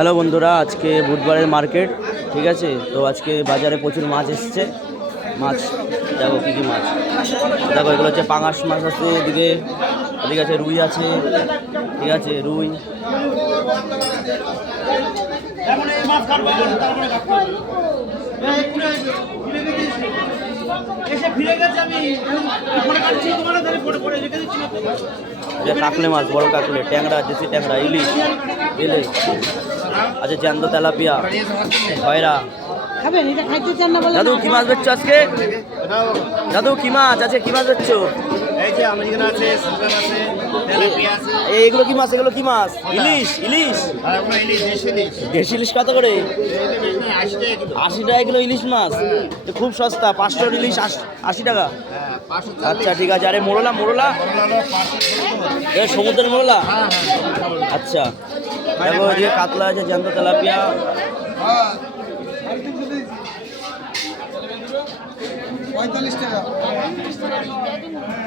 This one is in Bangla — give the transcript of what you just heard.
হ্যালো বন্ধুরা, আজকে বুধবারের মার্কেট, ঠিক আছে। তো আজকে বাজারে প্রচুর মাছ এসছে। মাছ দেখো কী কী মাছ দেখো, এগুলো হচ্ছে পাঙাশ মাছ আছে, এদিকে এদিকে আছে রুই আছে, ঠিক আছে রুই। কাকলে মাছ, বড় কাকলে, ট্যাংরা, দেশি ট্যাংরা, ইলিশ, ইলিশ আচ্ছা, জ্যান্ত তেলাপিয়া, খয়রা। দাদু কি মাছ বেচছো আজকে? দাদু কি মাছ আছে, কি মাছ বেচছো? এইগুলো কি মাছ? এগুলো কি মাছ? ইলিশ, ইলিশ, দেশি ইলিশ কত করে? 80 টাকা কিলো ইলিশ মাছ, খুব সস্তা। 500 ইলিশ 80 টাকা। আচ্ছা ঠিক আছে। আরে মোরলা, মোরলা সমুদ্রের মোরলা। আচ্ছা দেখো, এদিকে কাতলা আছে, জ্যান্ত তেলাপিয়া। $45